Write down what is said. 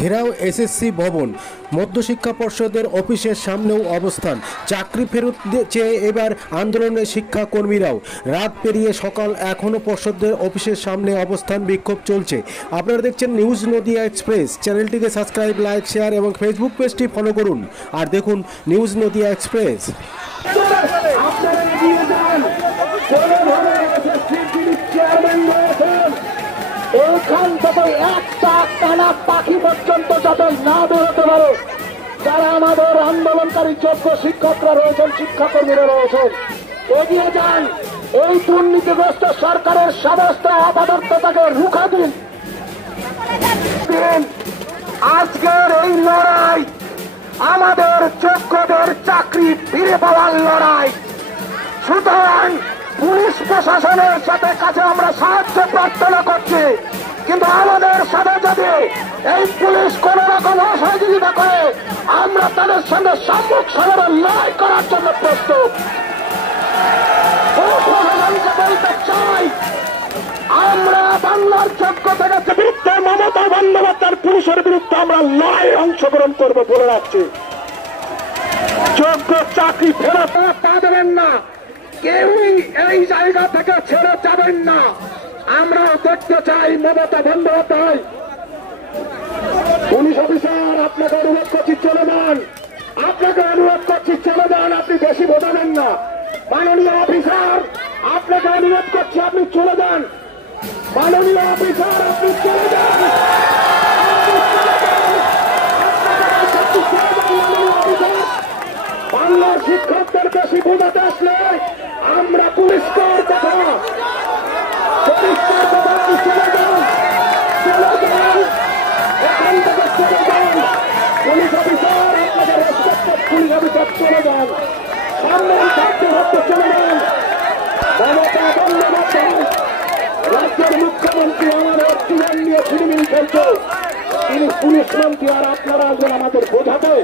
ঘেরাও এসএসসি ভবন। মধ্যশিক্ষা পর্ষদের অফিসের সামনেও অবস্থান। চাকরি ফেরত চেয়ে এবার আন্দোলনে শিক্ষাকর্মীরাও। রাত পেরিয়ে সকাল এখনও পর্ষদের অফিসের সামনে অবস্থান বিক্ষোভ চলছে। আপনারা দেখছেন নিউজ নদিয়া এক্সপ্রেস। চ্যানেলটিকে সাবস্ক্রাইব, লাইক, শেয়ার এবং ফেসবুক পেজটি ফলো করুন। আর দেখুন নিউজ নদিয়া এক্সপ্রেস। এখান থেকে একটা টানা পাখি পর্যন্ত যাতে না বেরোতে পারে, যারা আমাদের আন্দোলনকারী যোগ্য শিক্ষকরা রয়েছেন, শিক্ষাকর্মীরা রয়েছেন, এগিয়ে যান। এই দুর্নীতিগ্রস্ত সরকারের সমস্ত অপদার্থতাকে রুখে দিন। আজকের এই লড়াই আমাদের যোগ্যদের চাকরি ফিরে পাওয়ার লড়াই। সুতরাং পুলিশ প্রশাসনের সাথে কাছে আমরা সাহায্য প্রার্থনা করছি, কিন্তু আমাদের সাথে যদি এই পুলিশ কোন রকম অসহযোগিতা করে, আমরা তাদের সঙ্গে সম্মুখ সমরে লড়াই করার জন্য প্রস্তুত। প্রশাসনকে বলতে চাই, আমরা বাংলার যোগ্য থেকে বিরুদ্ধে মমতা বন্দ্যোপাধ্যায়ের পুলিশের বিরুদ্ধে আমরা লড়াই অংশগ্রহণ করবো বলে রাখছি। যোগ্য চাকরি ফেরত পা দেবেন না, কেউই এই জায়গা থেকে ছেড়ে যাবেন না। আমরা দেখতে চাই মমতা বন্দ্যোপাধ্যায়, পুলিশ অফিসার, আপনাকে অনুরোধ করছি চলে যান। আপনাকে অনুরোধ করছি চলে যান, আপনি বেশি বোঝাবেন না। মাননীয় অফিসার, আপনাকে অনুরোধ করছি আপনি চলে যান। মাননীয় অফিসার, আপনি চলে যান। বাংলার শিক্ষকদের বেশি বোঝাতে আসলে আমরা পরিষ্কার কথা চলে যান, চলে যান, এখান থেকে চলে যান। পুলিশ অফিসার, আপনাদের রেসপেক্টেড পুলিশ অফিসার চলে যান, সামনে থাকতে থাকতে চলে যান। মমতা বন্দ্যোপাধ্যায় রাজ্যের মুখ্যমন্ত্রী আমাদের জীবন নিয়ে ছিনিমিনি খেলছে, তিনি পুলিশ মন্ত্রী, আর আপনারা আসবেন আমাদের বোঝাতে।